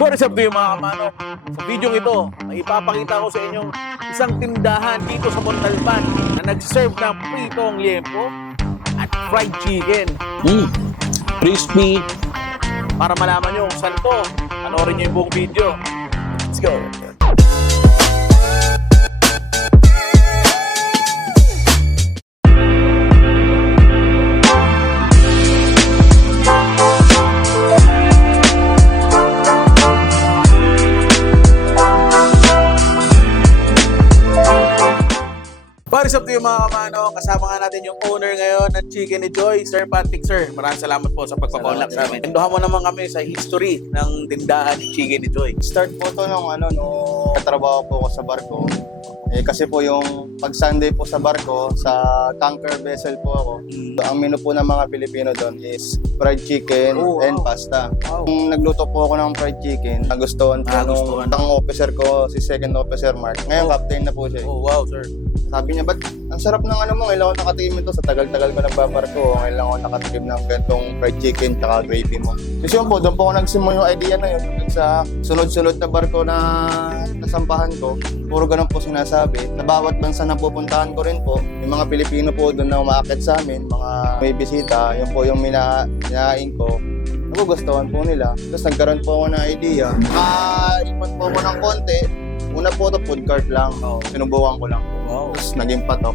What is up to you mga kamanok? Sa video ito, ay ipapakita ko sa inyo isang tindahan dito sa Montalban na nag-serve ng pritong liempo at fried chicken. Crispy. Para malaman nyo kung saan to, panoorin nyo yung buong video. Let's go! What is up to you mga kamano? Kasama nga natin yung owner ngayon ng Chicken ni Joy, Sir Patrick. Sir, maraming salamat po sa pagpapaunlak sa amin. Endohan mo naman kami sa history ng tindahan ni Chicken ni Joy. Start po to nung katrabaho po ako sa barko. Kasi po yung pag Sunday po sa barko, sa tanker vessel po ako. Ang menu po ng mga Pilipino doon is fried chicken and pasta. Nung nagluto po ako ng fried chicken, nagustuhan po nung officer ko, si second officer Mark. Ngayon captain na po siya. Oh, wow, sir. Sabi niya, ba't ang sarap ng mo, ngayon ako nakatikim ito sa tagal-tagal ko nagbabarko. Ngayon lang ako nakatikim ng gantong fried chicken tsaka gravy mo. Kasi yun po, doon po ako nagsimula yung idea na yun. Sa sunod-sunod na barko na nasampahan ko, puro ganun po sinasabi. Sa bawat bansa na pupuntahan ko rin po, yung mga Pilipino po doon na umaakit sa amin, mga may bisita, yun po yung minain ko. Nagugustuhan po nila. Tapos nagkaroon po ako ng idea. Ipan po ako ng konti. Una po ito, food cart lang. Sinubukan ko lang. Tapos naging patok.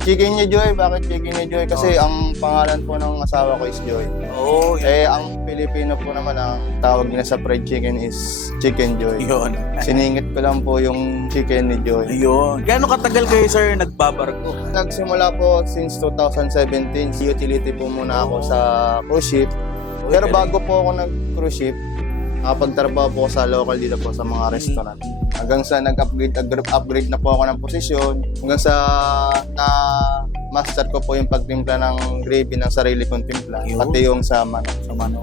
Chicken ni Joy, bakit Chicken ni Joy? Kasi ang pangalan po ng asawa ko is Joy. Ang Pilipino po naman, ang tawag nila sa fried chicken is Chicken Joy. Yun. Siningit ko lang po yung chicken ni Joy. Ayun. Gaano katagal kayo, sir, nagbabarko? Nagsimula po since 2017. Utility po muna ako sa cruise ship. Pero bago po ako nag-cruise ship, nakapagtrabaho po ako sa local dito po sa mga restaurant. Hanggang sa nag-upgrade na po ako ng posisyon. Hanggang sa na-master ko po yung pagtimpla ng gravy ng sarili kong timpla. Pati yung sa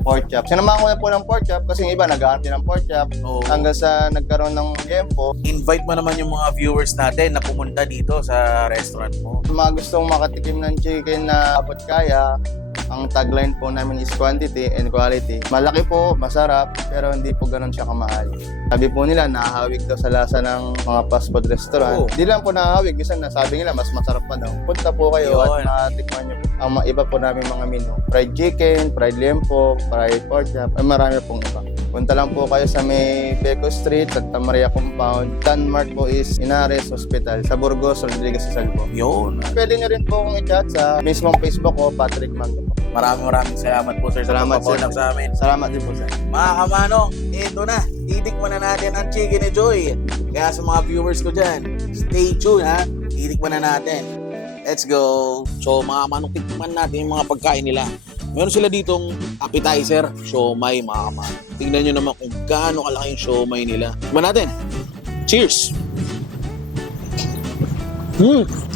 pork chop. Sinamahan ko na po ng pork chop kasi yung iba nag-aarti ng pork chop. Hanggang sa nagkaroon ng liempo. Invite mo naman yung mga viewers natin na pumunta dito sa restaurant mo. Mga gustong makatikim ng chicken na abot kaya, ang tagline po namin is quantity and quality. Malaki po, masarap, pero hindi po ganun siya kamahal. Sabi po nila, nahahawig daw sa lasa ng mga fast food restaurant. Hindi lang po nahahawig, minsan nasabi nila, mas masarap pa daw. Punta po kayo at matikman nyo po ang iba po namin mga menu. Fried chicken, fried liempo, fried pork chop, marami pong iba. Punta lang po kayo sa may Beco Street, Santa Maria Compound. Landmark po is Inares Hospital, sa Burgos, Rodriguez, Salvo. Yun. Pwede nyo rin po akong i-chat sa mismong Facebook ko, Patrick Mando po. Maraming salamat po, sir, Salamat, sa pagpapaunlak sa amin. Salamat din po, sir. Mga kamano, ito na. Titikman na natin ang Chicken ni Joy. Kaya sa mga viewers ko dyan, stay tuned ha. Titikman na natin. Let's go. So mga kamanong, tikman natin yung mga pagkain nila. Meron sila ditong appetizer, siomay mga kamano. Tingnan nyo naman kung gaano kalaki yung siomay nila. Tikman natin. Cheers!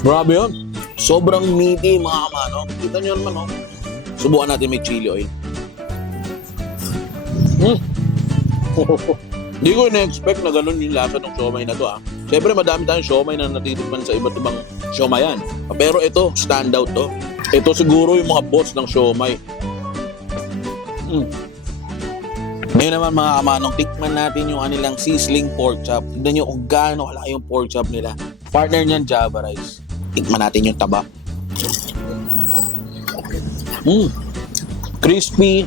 Grabe yun. Sobrang meaty mga kamano. Kita nyo naman oh. Subukan natin may chili oil. Hindi ko na-expect na ganun yung lasa ng siomay na to ah. Siyempre madami tayong siomay na natitikman sa iba't ibang siomayan. Pero ito, standout to. Ito siguro yung mga boss ng siomay. Ngayon naman mga kamanong, tikman natin yung kanilang sizzling pork chop. Tignan nyo kung gaano kalaki yung pork chop nila. Partner niyan, Java Rice. Tikman natin yung taba. Crispy,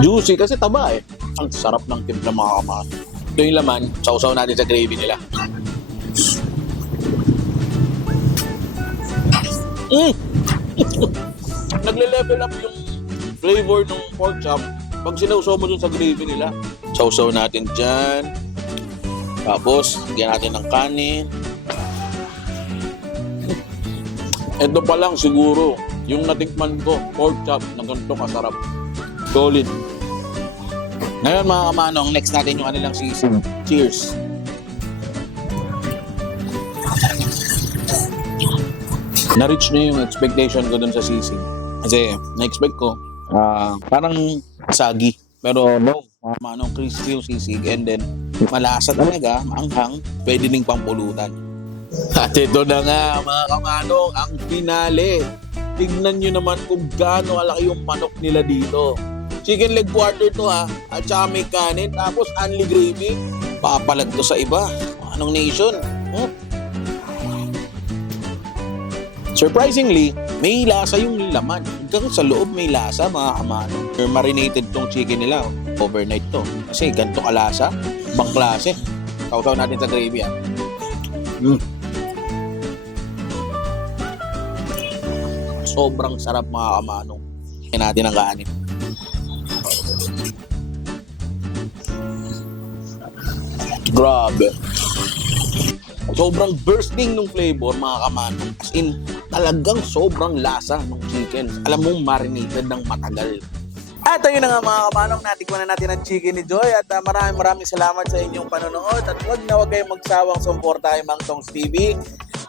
juicy kasi taba eh. Ang sarap ng timpla mga kamanong. Ito yung laman, sausaw natin sa gravy nila. Nagle-level up yung flavor ng pork chop pag sinausaw mo dun sa gravy nila. Sausaw natin dyan. Tapos, lagyan natin ng kanin. Ito pa lang siguro yung natikman ko, pork chop na ganito kasarap. Solid. Ngayon mga kamanong, next natin yung kanilang sisig. Cheers! Na-reach na yung expectation ko dun sa sisig. Kasi na-expect ko, parang sagi. Pero no, mga kamanong, crispy yung sisig. And then, malasa talaga, maanghang, pwede ding pampulutan. At ito na nga mga kamanong, ang finale. Tignan nyo naman kung gaano kalaki yung manok nila dito. Chicken leg quarter to ha. At saka may kanin. Tapos only gravy. Papalag to sa iba. Anong nation? Surprisingly, may lasa yung laman. Hanggang sa loob may lasa, mga kamano. Marinated tong chicken nila. Overnight to. Kasi ganito kalasa. Ibang klase. Kausaw natin sa gravy ah. Sobrang sarap, mga kamano. Kaya natin ang kanin. Grabe. Sobrang bursting ng flavor, mga kamano. As in, talagang sobrang lasa ng chicken. Alam mong marinated ng matagal. At ayun na nga, mga kamanong, natikman na natin ang chicken ni Joy. At maraming salamat sa inyong panonood. At huwag kayong magsawang sumportahin Mang Tongs TV.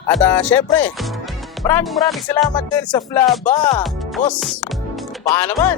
At syempre, maraming salamat din sa Flaba. Boss, paano naman?